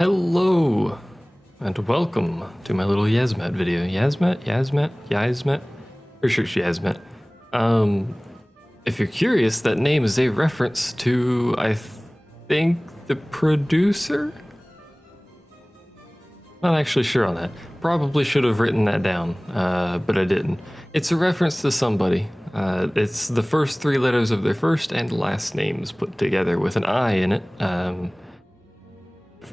Hello, and welcome to my little Yiazmat video. Yiazmat? Pretty sure it's Yiazmat. If you're curious, that name is a reference to, I think, the producer? Not actually sure on that. Probably should have written that down, but I didn't. It's a reference to somebody. It's the first three letters of their first and last names put together with an I in it.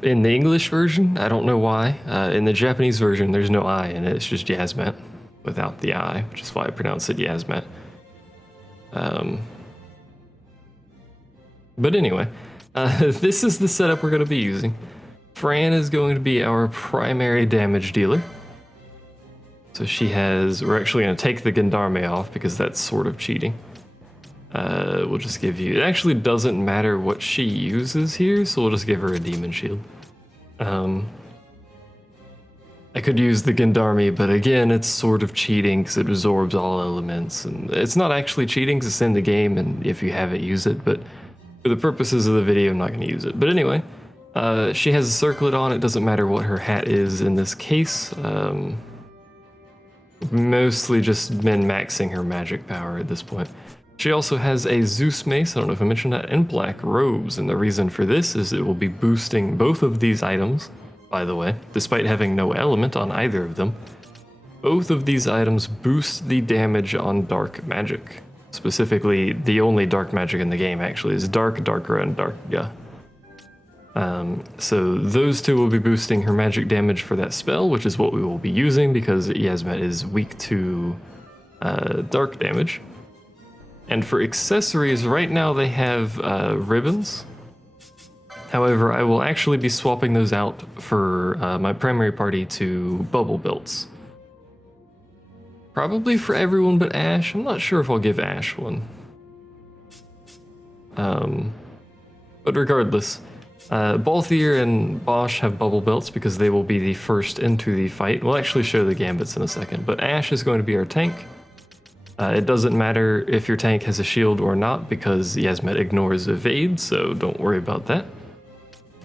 In the English version, I don't know why. In the Japanese version, there's no I in it. It's just Yiazmat without the I, which is why I pronounce it Yiazmat. But anyway, this is the setup we're going to be using. Fran is going to be our primary damage dealer. So we're actually going to take the Gendarme off because that's sort of cheating. We'll just give you, it actually doesn't matter what she uses here, so we'll just give her a demon shield. I could use the Gendarme, but again, it's sort of cheating because it absorbs all elements, and it's not actually cheating because it's in the game, and if you have it, use it, but for the purposes of the video, I'm not going to use it. But anyway, she has a circlet on, it doesn't matter what her hat is in this case. Mostly just min-maxing her magic power at this point. She also has a Zeus mace, I don't know if I mentioned that, and black robes, and the reason for this is it will be boosting both of these items, by the way, despite having no element on either of them. Both of these items boost the damage on dark magic. Specifically, the only dark magic in the game actually is dark, darker, and darka. So those two will be boosting her magic damage for that spell, which is what we will be using because Yiazmat is weak to dark damage. And for accessories, right now they have ribbons. However, I will actually be swapping those out for my primary party to bubble belts. Probably for everyone but Ash. I'm not sure if I'll give Ash one. But regardless, Balthier and Bosch have bubble belts because they will be the first into the fight. We'll actually show the gambits in a second, but Ash is going to be our tank. It doesn't matter if your tank has a shield or not because Yiazmat ignores evade, so don't worry about that.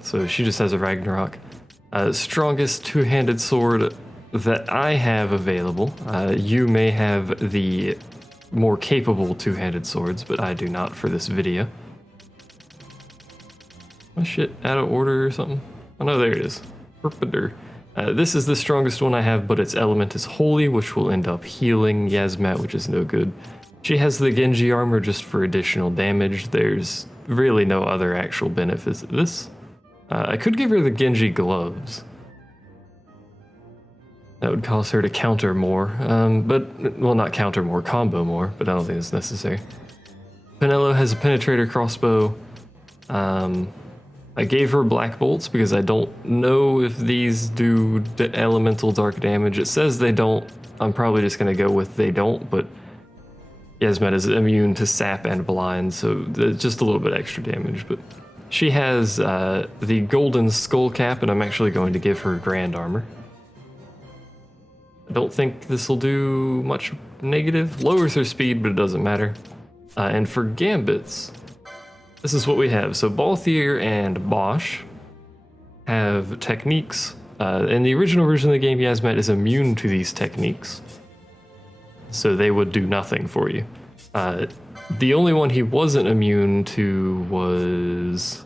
So she just has a Ragnarok. Strongest two-handed sword that I have available. You may have the more capable two-handed swords, but I do not for this video. Oh shit, out of order or something? Oh no, there it is. Perpeter. This is the strongest one I have, but its element is holy, which will end up healing Yiazmat, which is no good. She has the Genji armor just for additional damage. There's really no other actual benefits of this. I could give her the Genji gloves. That would cause her to counter more, well, not counter more, combo more, but I don't think it's necessary. Penelo has a penetrator crossbow. I gave her black bolts because I don't know if these do the elemental dark damage. It says they don't. I'm probably just going to go with they don't, but Yiazmat is immune to sap and blind, so just a little bit extra damage. But she has the golden skull cap, and I'm actually going to give her grand armor. I don't think this will do much negative. Lowers her speed, but it doesn't matter. And for gambits, this is what we have. So Balthier and Bosch have techniques. In the original version of the game, Yiazmat is immune to these techniques. So they would do nothing for you. The only one he wasn't immune to was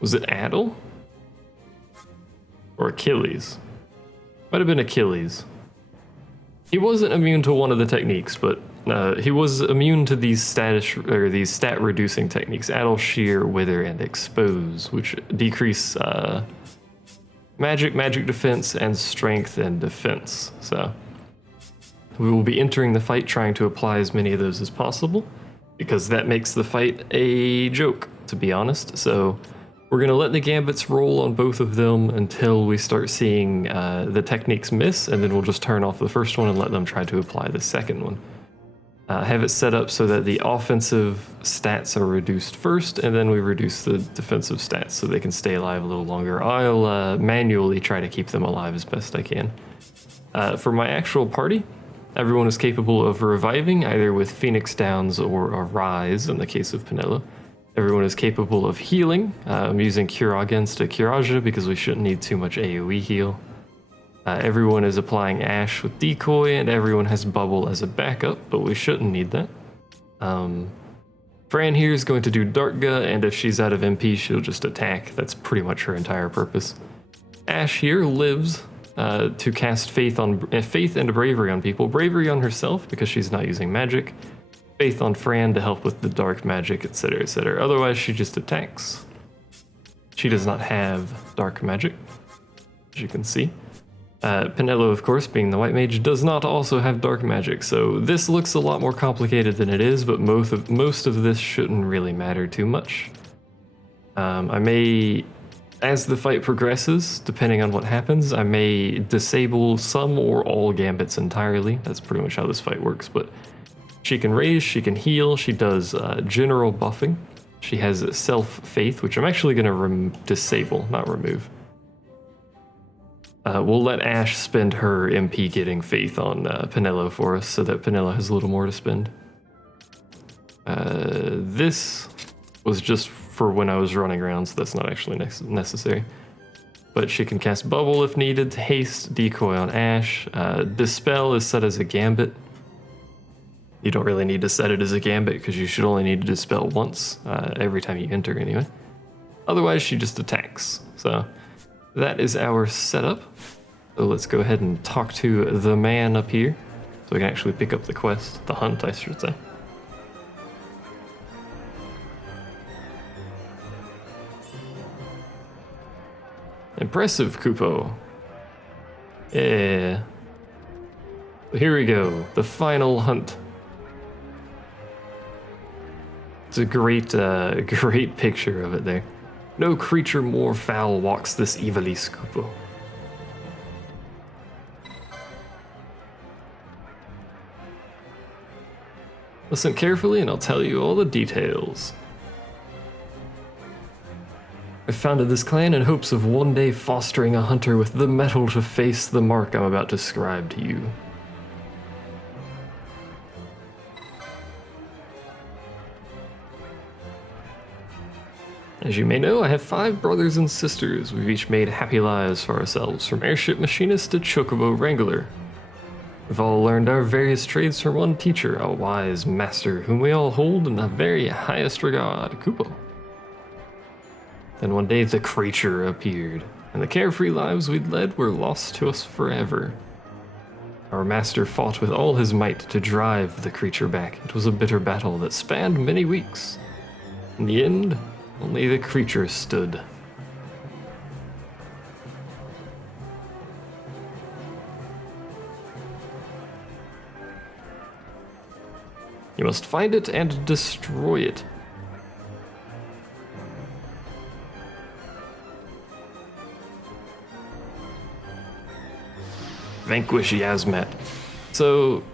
it Adel? Or Achilles? Might have been Achilles. He wasn't immune to one of the techniques, but he was immune to these stat reducing techniques: Adel, Shear, Wither, and Expose, which decrease magic defense, and strength and defense. So we will be entering the fight trying to apply as many of those as possible, because that makes the fight a joke, to be honest. So we're going to let the gambits roll on both of them until we start seeing the techniques miss, and then we'll just turn off the first one and let them try to apply the second one. Have it set up so that the offensive stats are reduced first, and then we reduce the defensive stats so they can stay alive a little longer. I'll manually try to keep them alive as best I can. For my actual party, everyone is capable of reviving, either with Phoenix Downs or a Rise in the case of Penelo. Everyone is capable of healing. I'm using Cure against a Curaja because we shouldn't need too much AoE heal. Everyone is applying Ash with Decoy, and everyone has Bubble as a backup, but we shouldn't need that. Fran here is going to do Darkga, and if she's out of MP, she'll just attack. That's pretty much her entire purpose. Ash here lives to cast Faith and Bravery on people. Bravery on herself because she's not using magic. Faith on Fran to help with the dark magic, etc., etc. Otherwise, she just attacks. She does not have dark magic, as you can see. Penelo, of course, being the white mage, does not also have dark magic, so this looks a lot more complicated than it is, but most of this shouldn't really matter too much. I may, as the fight progresses, depending on what happens, I may disable some or all gambits entirely. That's pretty much how this fight works, but she can raise, she can heal, she does general buffing. She has self-faith, which I'm actually going to disable, not remove. We'll let Ash spend her MP getting faith on Penelo for us so that Penelo has a little more to spend. This was just for when I was running around, so that's not actually necessary. But she can cast Bubble if needed, Haste, Decoy on Ash. Dispel is set as a Gambit. You don't really need to set it as a Gambit because you should only need to Dispel once every time you enter anyway. Otherwise, she just attacks. So that is our setup. So let's go ahead and talk to the man up here so we can actually pick up the quest, the hunt, I should say. Impressive, Kupo. Yeah. Here we go, the final hunt. It's a great picture of it there. No creature more foul walks this Ivalice, Kupo. Listen carefully and I'll tell you all the details. I founded this clan in hopes of one day fostering a hunter with the mettle to face the mark I'm about to describe to you. As you may know, I have 5 brothers and sisters. We've each made happy lives for ourselves, from airship machinist to chocobo wrangler. We've all learned our various trades from one teacher, a wise master whom we all hold in the very highest regard, Kupo. Then one day the creature appeared, and the carefree lives we'd led were lost to us forever. Our master fought with all his might to drive the creature back. It was a bitter battle that spanned many weeks. In the end, only the creature stood. You must find it and destroy it. Vanquish Yiazmat. So,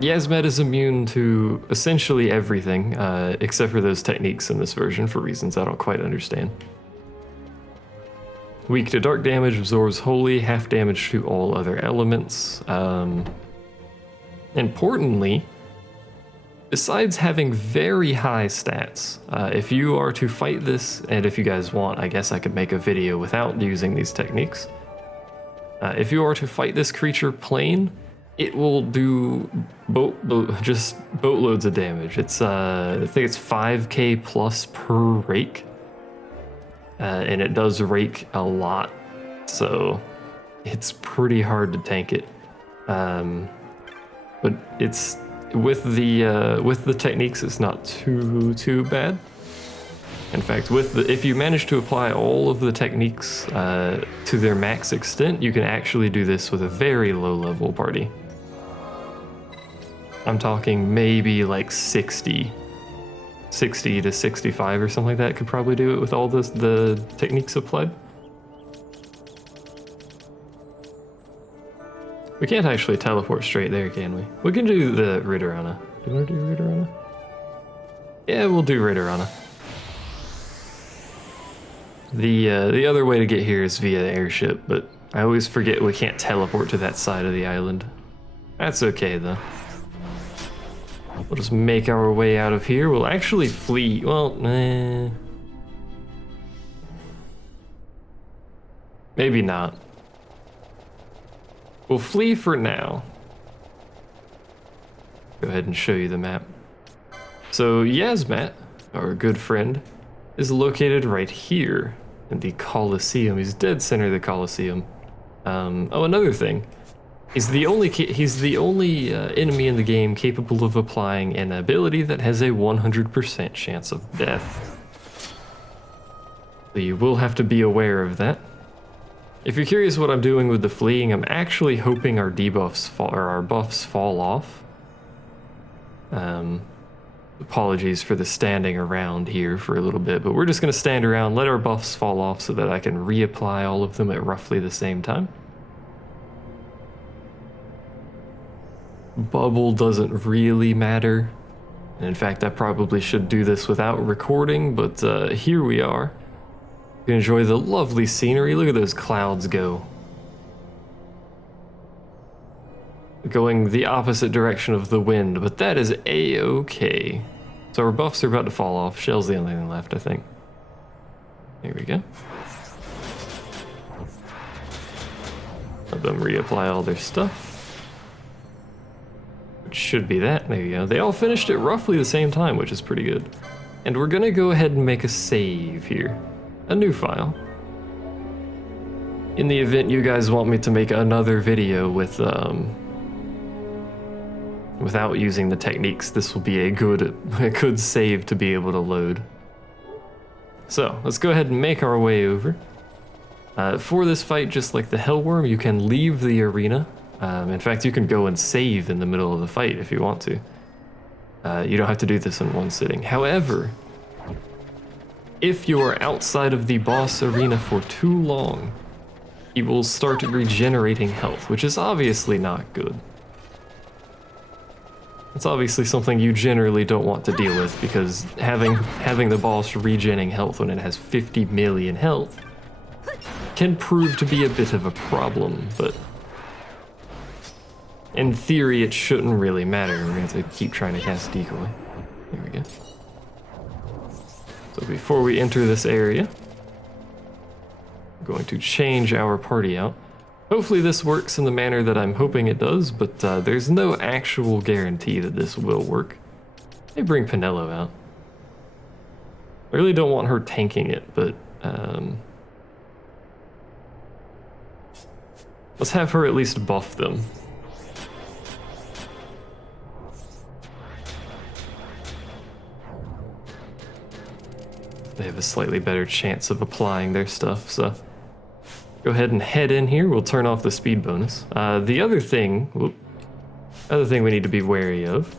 Yiazmat is immune to essentially everything, except for those techniques in this version for reasons I don't quite understand. Weak to dark damage, absorbs holy, half damage to all other elements. Importantly, besides having very high stats, if you are to fight this, and if you guys want, I guess I could make a video without using these techniques. If you are to fight this creature plain, it will do just boatloads of damage. It's I think it's 5k plus per rake, and it does rake a lot, so it's pretty hard to tank it. But it's with the techniques, it's not too bad. In fact, if you manage to apply all of the techniques to their max extent, you can actually do this with a very low level party. I'm talking maybe like 60 to 65 or something like that could probably do it with all the techniques applied. We can't actually teleport straight there, can we? We can do the Ridorana. Do you want to do Ridorana? Yeah, we'll do Ridorana. The other way to get here is via the airship, but I always forget we can't teleport to that side of the island. That's okay though. We'll just make our way out of here. We'll actually flee. Well, maybe not. We'll flee for now. Go ahead and show you the map. So Yiazmat, our good friend, is located right here in the Colosseum. He's dead center of the Colosseum. Oh, another thing. He's the only enemy in the game capable of applying an ability that has a 100% chance of death. So you will have to be aware of that. If you're curious what I'm doing with the fleeing, I'm actually hoping our debuffs our buffs fall off. Apologies for the standing around here for a little bit, but we're just going to stand around, let our buffs fall off so that I can reapply all of them at roughly the same time. Bubble doesn't really matter. And in fact, I probably should do this without recording, but here we are. You can enjoy the lovely scenery. Look at those clouds go. Going the opposite direction of the wind, but that is a-okay. So our buffs are about to fall off. Shell's the only thing left, I think. Here we go. Let them reapply all their stuff. Which should be that. There you go. They all finished at roughly the same time, which is pretty good. And we're gonna go ahead and make a save here. A new file. In the event you guys want me to make another video with without using the techniques, this will be a good save to be able to load. So let's go ahead and make our way over. For this fight, just like the Hell Wyrm, you can leave the arena. In fact, you can go and save in the middle of the fight if you want to. You don't have to do this in one sitting. However, if you are outside of the boss arena for too long, he will start regenerating health, which is obviously not good. It's obviously something you generally don't want to deal with, because having the boss regenerating health when it has 50 million health can prove to be a bit of a problem, but in theory it shouldn't really matter. We're going to have to keep trying to cast decoy. There we go. So before we enter this area, I'm going to change our party out. Hopefully this works in the manner that I'm hoping it does, but there's no actual guarantee that this will work. They bring Penelo out. I really don't want her tanking it, but let's have her at least buff them. They have a slightly better chance of applying their stuff, so go ahead and head in here. We'll turn off the speed bonus. The other thing we need to be wary of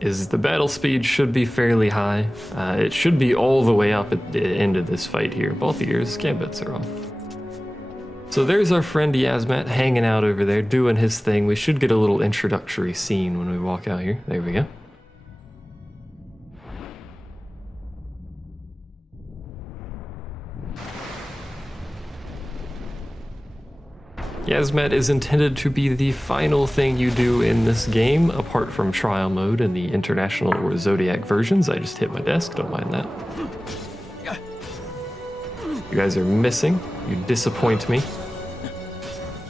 is the battle speed should be fairly high. It should be all the way up at the end of this fight here. Both of yours gambits are off. So there's our friend Yiazmat hanging out over there, doing his thing. We should get a little introductory scene when we walk out here. There we go. Yiazmat is intended to be the final thing you do in this game, apart from trial mode and the international or Zodiac versions. I just hit my desk, don't mind that. You guys are missing. You disappoint me.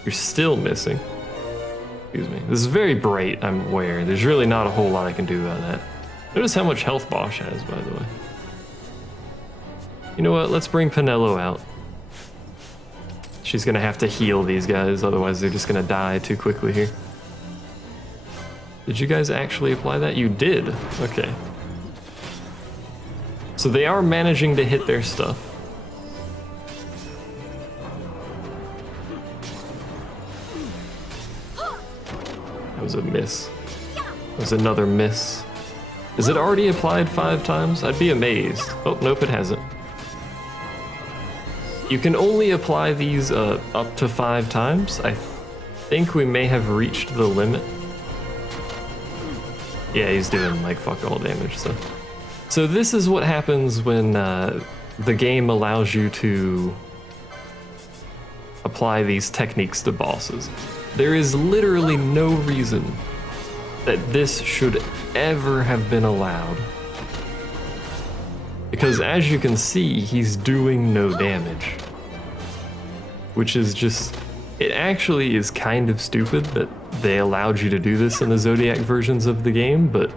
You're still missing. Excuse me. This is very bright, I'm aware. There's really not a whole lot I can do about that. Notice how much health Bosch has, by the way. You know what? Let's bring Penelo out. She's gonna have to heal these guys, otherwise they're just gonna die too quickly here. Did you guys actually apply that? You did. Okay. So they are managing to hit their stuff. That was a miss. That was another miss. Is it already applied 5 times? I'd be amazed. Oh, nope, it hasn't. You can only apply these up to 5 times. I think we may have reached the limit. Yeah, he's doing like fuck all damage, so this is what happens when the game allows you to apply these techniques to bosses. There is literally no reason that this should ever have been allowed. Because as you can see, he's doing no damage. Which is just, it actually is kind of stupid that they allowed you to do this in the Zodiac versions of the game, but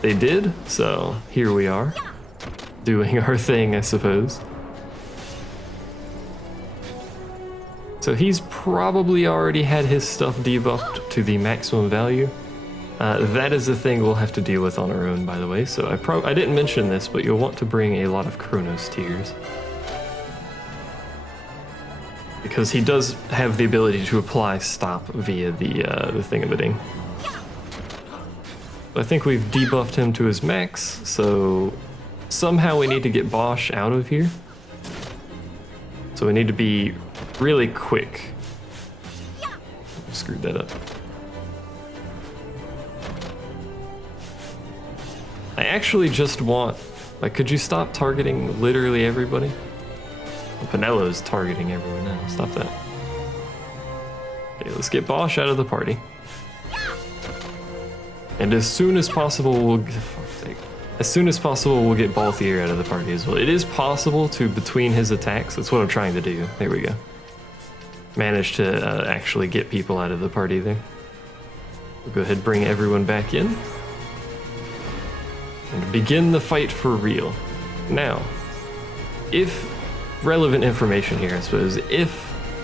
they did, so here we are, doing our thing, I suppose. So he's probably already had his stuff debuffed to the maximum value. That is a thing we'll have to deal with on our own, by the way, so I didn't mention this, but you'll want to bring a lot of Chronos tiers. Because he does have the ability to apply stop via the thing-a-ma-ding. I think we've debuffed him to his max, so somehow we need to get Bosch out of here. So we need to be really quick. Screwed that up. I actually just want, like, could you stop targeting literally everybody? Pinello's targeting everyone now. Stop that. Okay, let's get Bosch out of the party. And as soon as possible, we'll get Balthier out of the party as well. It is possible to, between his attacks, that's what I'm trying to do. There we go. Manage to actually get people out of the party there. We'll go ahead and bring everyone back in. And begin the fight for real. Now, if relevant information here, I suppose, if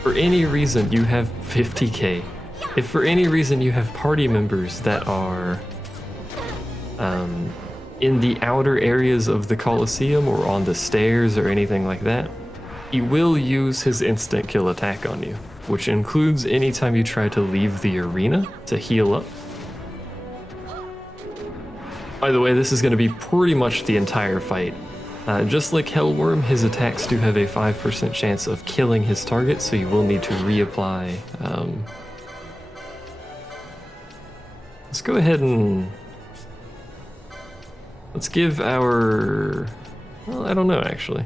for any reason you have 50k, if for any reason you have party members that are in the outer areas of the Colosseum or on the stairs or anything like that, he will use his instant kill attack on you, which includes anytime you try to leave the arena to heal up. By the way, this is going to be pretty much the entire fight. Just like Hell Wyrm, his attacks do have a 5% chance of killing his target, so you will need to reapply. Let's go ahead and let's give our, well, I don't know actually.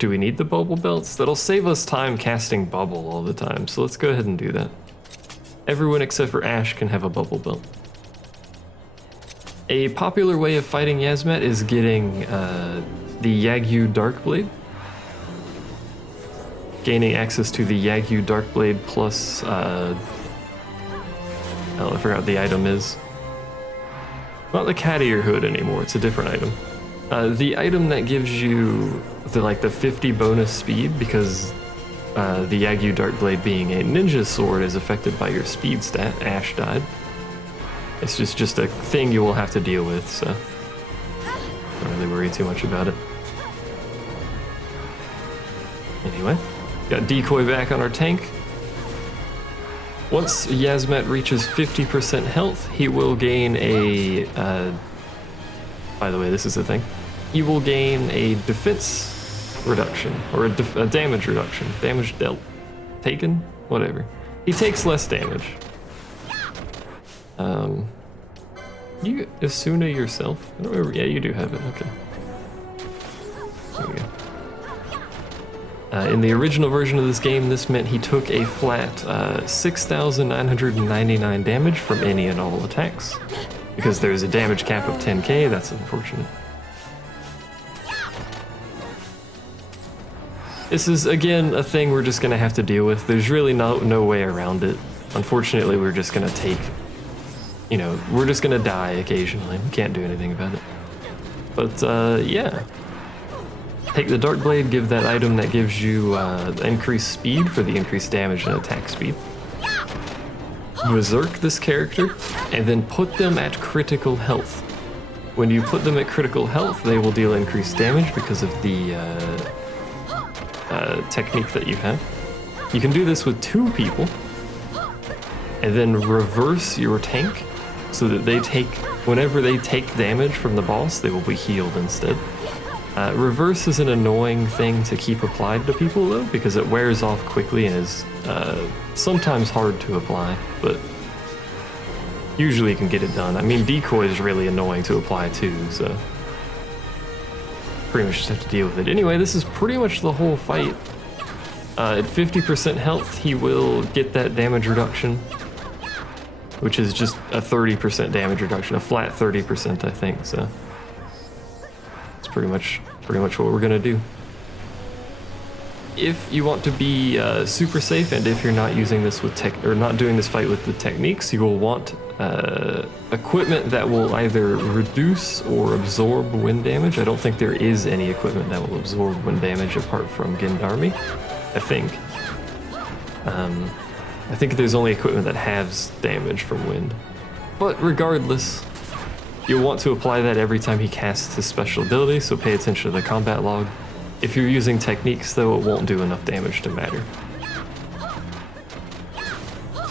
Do we need the bubble belts? That'll save us time casting bubble all the time, so let's go ahead and do that. Everyone except for Ash can have a bubble belt. A popular way of fighting Yiazmat is getting the Yagyu Darkblade. Gaining access to the Yagyu Darkblade plus, oh, I forgot what the item is. Not the cat ear hood anymore, it's a different item. The item that gives you the 50 bonus speed, because the Yagyu Darkblade being a ninja sword is affected by your speed stat. Ash died. It's just a thing you will have to deal with, so don't really worry too much about it. Anyway, got Decoy back on our tank. Once Yiazmat reaches 50% health, he will gain a, by the way, this is the thing, he will gain a defense reduction, or a damage reduction. Damage dealt, taken, whatever. He takes less damage. You Asuna yourself? I don't remember. Yeah, you do have it. Okay. There we go. In the original version of this game, this meant he took a flat 6,999 damage from any and all attacks. Because there's a damage cap of 10k, that's unfortunate. This is, again, a thing we're just going to have to deal with. There's really no way around it. Unfortunately, we're just going to take... You know, we're just gonna die occasionally. We can't do anything about it. But, yeah. Take the Darkblade, give that item that gives you increased speed for the increased damage and attack speed. Berserk this character, and then put them at critical health. When you put them at critical health, they will deal increased damage because of the technique that you have. You can do this with 2 people, and then reverse your tank, so that they take, whenever they take damage from the boss, they will be healed instead. Reverse is an annoying thing to keep applied to people though, because it wears off quickly and is sometimes hard to apply, but usually you can get it done. I mean, Decoy is really annoying to apply too, so pretty much just have to deal with it. Anyway, this is pretty much the whole fight. At 50% health, he will get that damage reduction. which is just a 30% damage reduction, a flat 30%, I think. So it's pretty much what we're gonna do. If you want to be super safe, and if you're not using this with not doing this fight with the techniques, you will want equipment that will either reduce or absorb wind damage. I don't think there is any equipment that will absorb wind damage apart from Gendarme, I think. I think there's only equipment that halves damage from wind. But regardless, you'll want to apply that every time he casts his special ability, so pay attention to the combat log. If you're using techniques, though, it won't do enough damage to matter.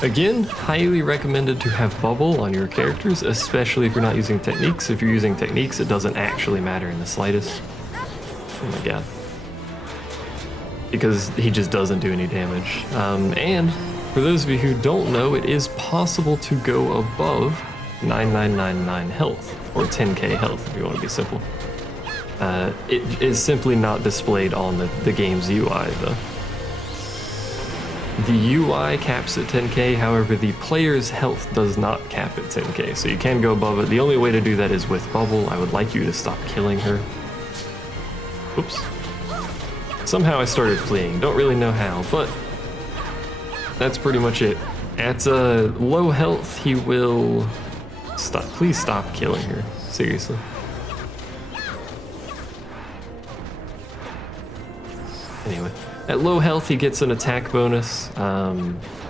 Again, highly recommended to have bubble on your characters, especially if you're not using techniques. If you're using techniques, it doesn't actually matter in the slightest. Oh my god. Because he just doesn't do any damage. And for those of you who don't know, it is possible to go above 9999 health, or 10k health if you want to be simple. It is simply not displayed on the game's UI, though. The UI caps at 10k, however, the player's health does not cap at 10k, so you can go above it. The only way to do that is with bubble. I would like you to stop killing her. Oops. Somehow I started fleeing. Don't really know how, but that's pretty much it. At low health, he will stop. Please stop killing her. Seriously. Anyway, at low health, he gets an attack bonus.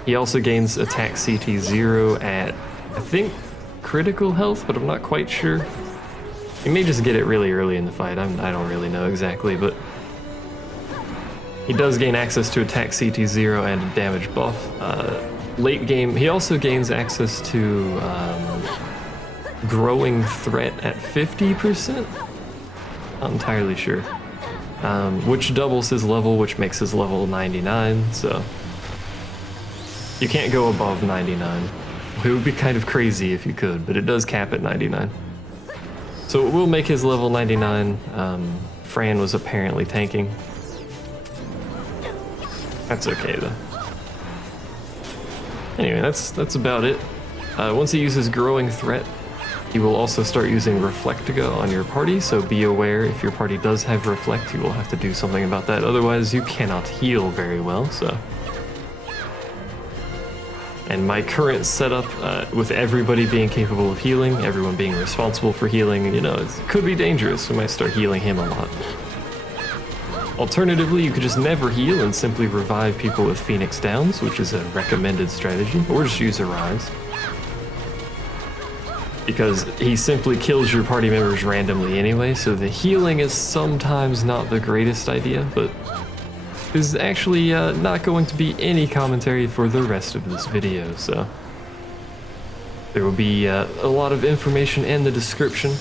He also gains attack CT 0 at, I think, critical health, but I'm not quite sure. He may just get it really early in the fight. I don't really know exactly, but he does gain access to attack CT 0 and a damage buff. Late game, he also gains access to growing threat at 50%? Not entirely sure. Which doubles his level, which makes his level 99, so you can't go above 99. It would be kind of crazy if you could, but it does cap at 99. So it will make his level 99. Fran was apparently tanking. That's okay though. Anyway, that's about it. Once he uses growing threat, he will also start using Reflectiga on your party, so be aware if your party does have Reflect, you will have to do something about that. Otherwise, you cannot heal very well, so. And my current setup, with everybody being capable of healing, everyone being responsible for healing, you know, it could be dangerous. We might start healing him a lot. Alternatively, you could just never heal and simply revive people with Phoenix Downs, which is a recommended strategy, or just use Arise. Because he simply kills your party members randomly anyway, so the healing is sometimes not the greatest idea, but there's actually not going to be any commentary for the rest of this video, so there will be a lot of information in the description,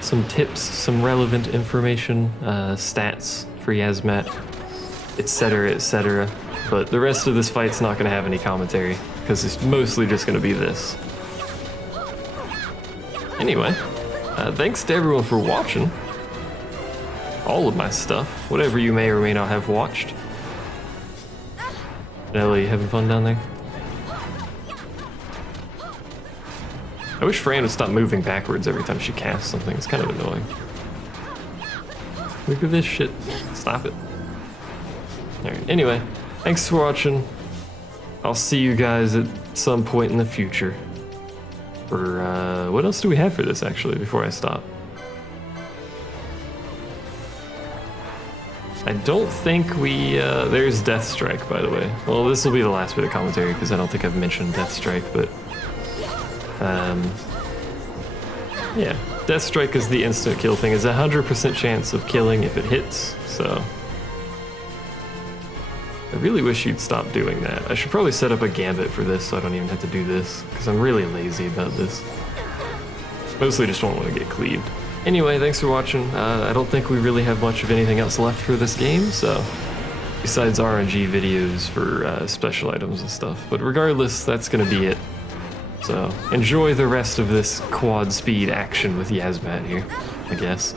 some tips, some relevant information, stats for Yiazmat, etc., etc. But the rest of this fight's not going to have any commentary, because it's mostly just going to be this. Anyway, thanks to everyone for watching all of my stuff, whatever you may or may not have watched. Nelly, having fun down there? I wish Fran would stop moving backwards every time she casts something. It's kind of annoying. Look at this shit. Stop it. Alright, anyway, thanks for watching. I'll see you guys at some point in the future. For, what else do we have for this, actually, before I stop? I don't think we, there's Death Strike, by the way. Well, this will be the last bit of commentary, because I don't think I've mentioned Death Strike, but, yeah. Death Strike is the instant kill thing. It's a 100% chance of killing if it hits, so I really wish you'd stop doing that. I should probably set up a gambit for this so I don't even have to do this, because I'm really lazy about this. Mostly just don't want to get cleaved. Anyway, thanks for watching. I don't think we really have much of anything else left for this game, so besides RNG videos for special items and stuff. But regardless, that's going to be it. So enjoy the rest of this quad speed action with Yiazmat here, I guess.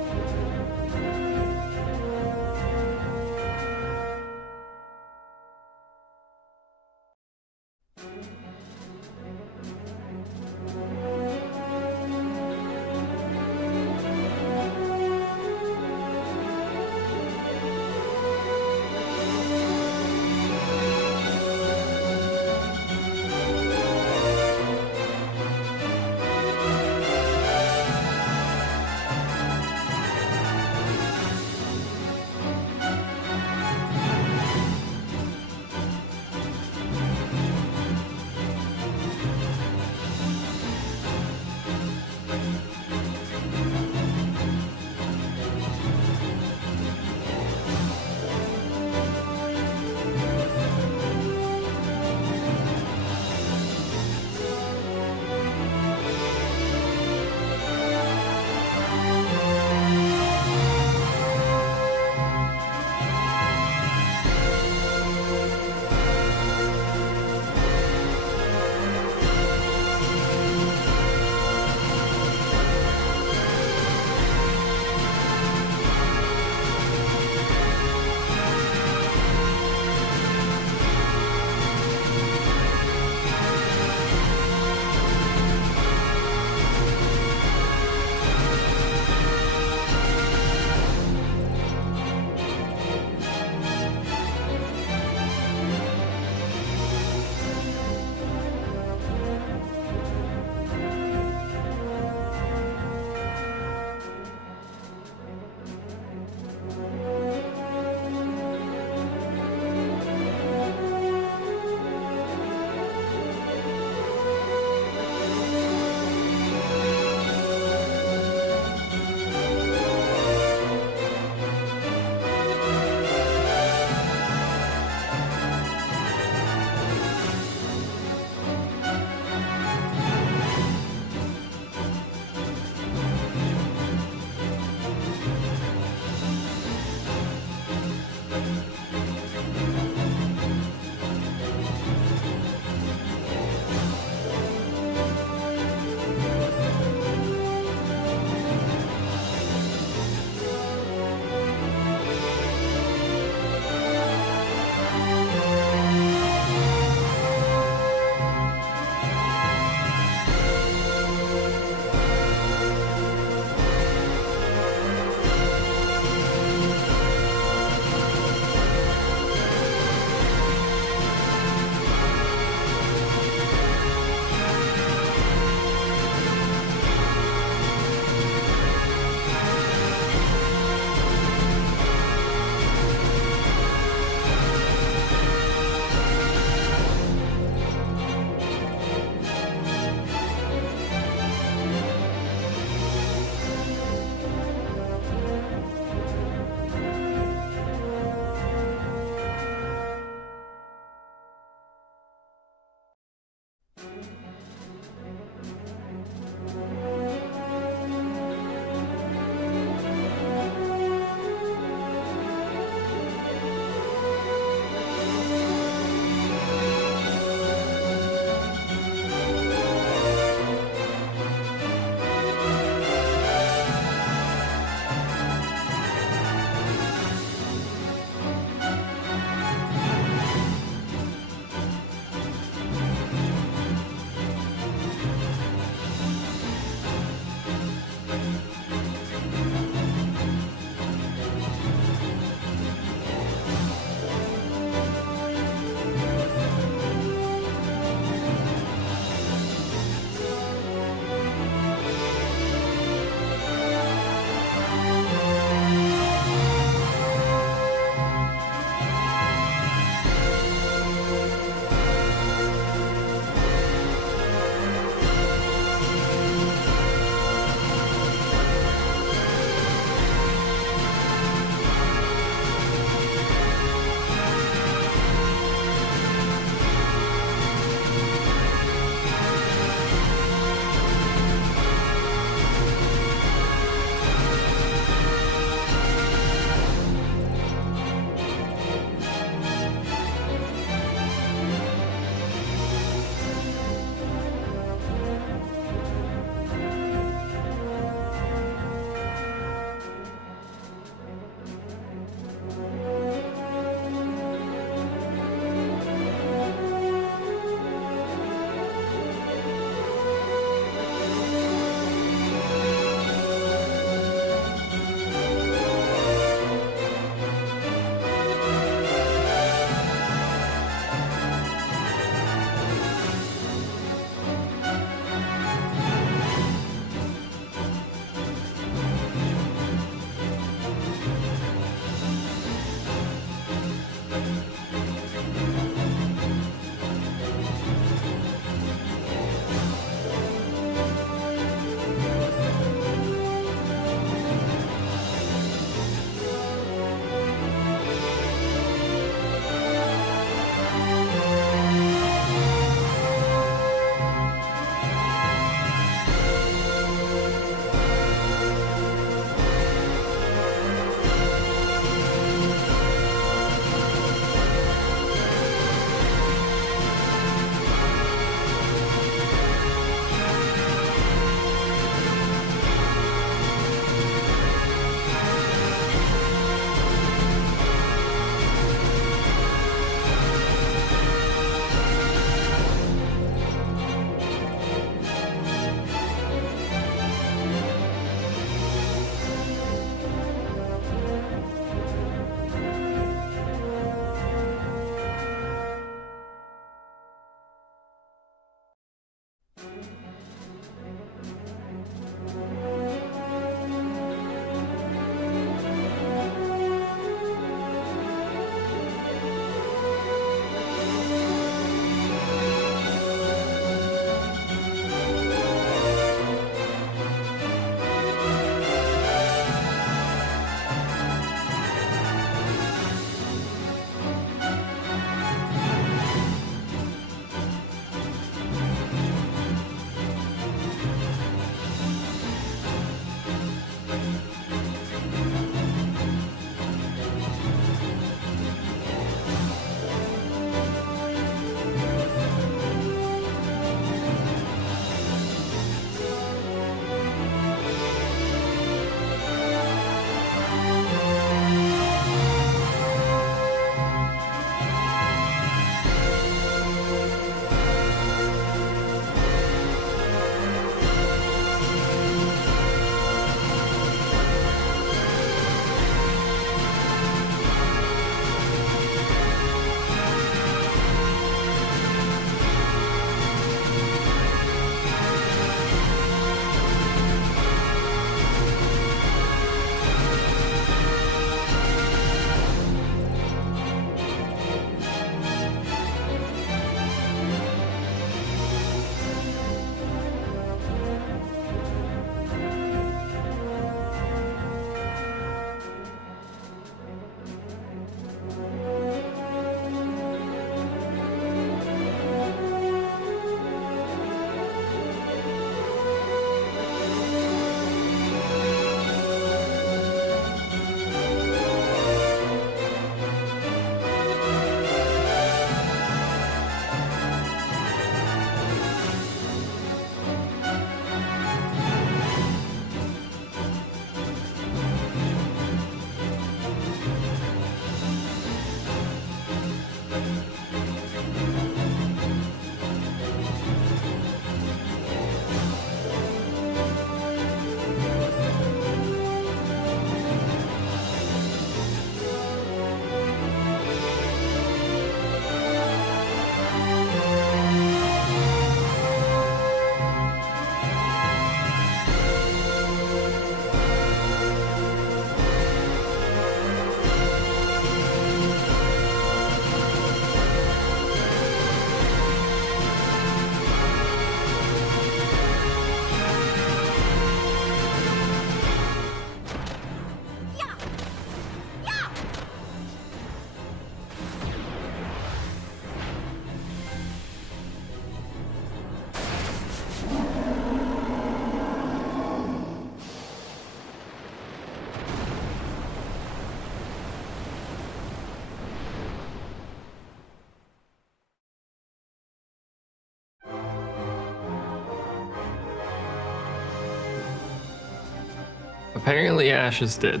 Apparently Ash is dead.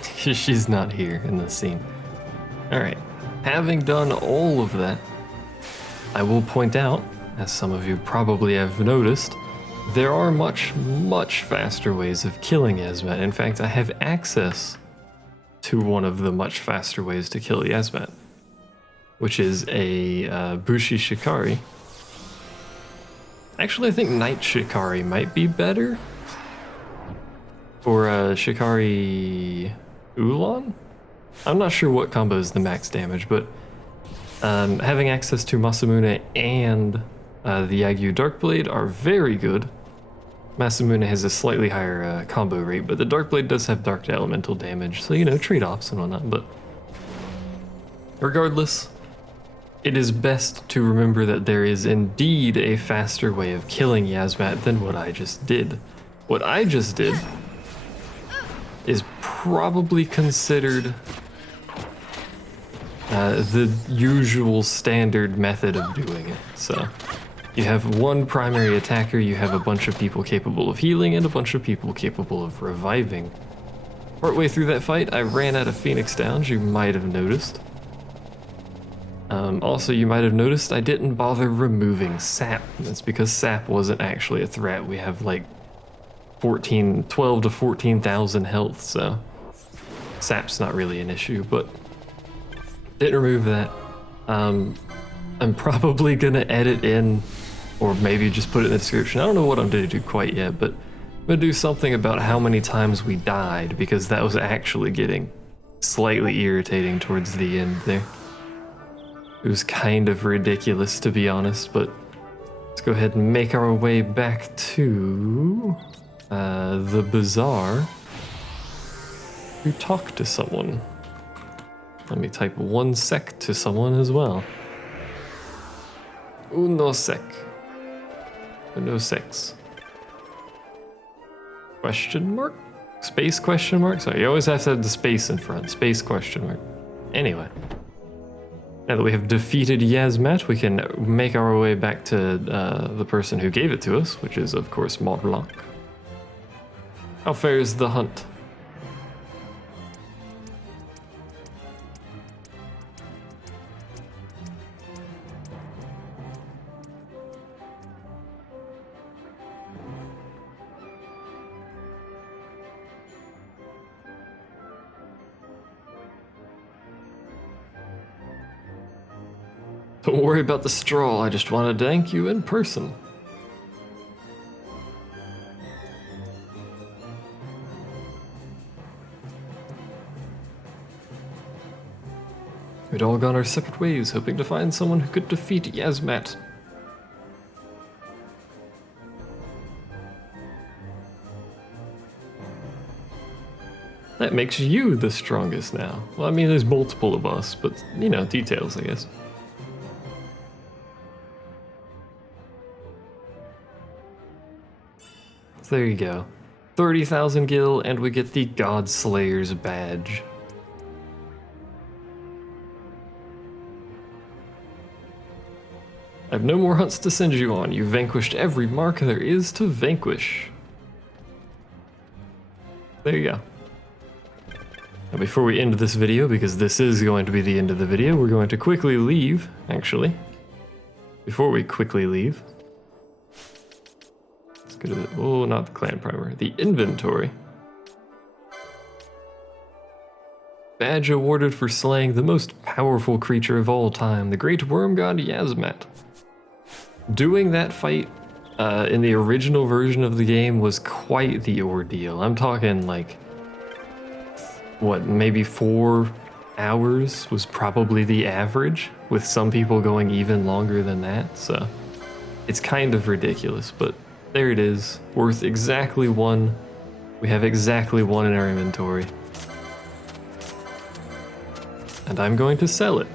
She's not here in this scene. Alright, having done all of that, I will point out, as some of you probably have noticed, there are much, much faster ways of killing Yiazmat. In fact, I have access to one of the much faster ways to kill Yiazmat, which is a Bushi Shikari. Actually, I think Night Shikari might be better. Or Shikari Ulan? I'm not sure what combo is the max damage, but having access to Masamune and the Yagyu Darkblade are very good. Masamune has a slightly higher combo rate, but the Darkblade does have dark elemental damage, so you know, trade-offs and whatnot, but regardless, it is best to remember that there is indeed a faster way of killing Yiazmat than what I just did. What I just did is probably considered the usual standard method of doing it. So you have one primary attacker, you have a bunch of people capable of healing, and a bunch of people capable of reviving. Partway through that fight, I ran out of Phoenix Downs, you might have noticed. Also, you might have noticed I didn't bother removing Sap. That's because Sap wasn't actually a threat. We have like 12 to 14,000 health, so Sap's not really an issue, but didn't remove that. I'm probably gonna edit in, or maybe just put it in the description. I don't know what I'm gonna do quite yet, but I'm gonna do something about how many times we died, because that was actually getting slightly irritating towards the end there. It was kind of ridiculous, to be honest, but let's go ahead and make our way back to the bazaar to talk to someone. Let me type 1 sec to someone as well. Uno sec. Uno sex. Question mark? Space question mark? Sorry, you always have to have the space in front. Space question mark. Anyway. Now that we have defeated Yiazmat, we can make our way back to the person who gave it to us, which is, of course, Morlock. How fares the hunt? Don't worry about the straw, I just want to thank you in person. We'd all gone our separate ways, hoping to find someone who could defeat Yiazmat. That makes you the strongest now. Well, I mean, there's multiple of us, but, you know, details, I guess. So there you go. 30,000 gil, and we get the God Slayer's badge. I have no more hunts to send you on. You vanquished every mark there is to vanquish. There you go. Now before we end this video, because this is going to be the end of the video, we're going to quickly leave, actually. Before we quickly leave, let's go to the, oh, not the clan primer, the inventory. Badge awarded for slaying the most powerful creature of all time, the great worm god Yiazmat. Doing that fight in the original version of the game was quite the ordeal. I'm talking like, what, maybe 4 hours was probably the average, with some people going even longer than that, so it's kind of ridiculous, but there it is, worth exactly 1. We have exactly 1 in our inventory. And I'm going to sell it.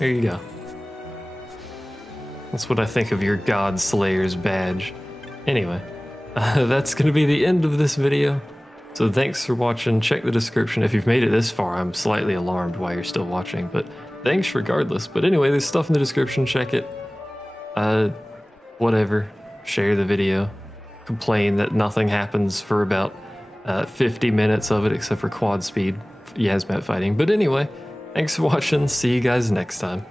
There you go. That's what I think of your God Slayer's badge. Anyway, that's going to be the end of this video. So thanks for watching. Check the description. If you've made it this far, I'm slightly alarmed why you're still watching, but thanks regardless. But anyway, there's stuff in the description. Check it. Whatever. Share the video. complain that nothing happens for about 50 minutes of it except for quad speed Yiazmat fighting. But anyway, thanks for watching. See you guys next time.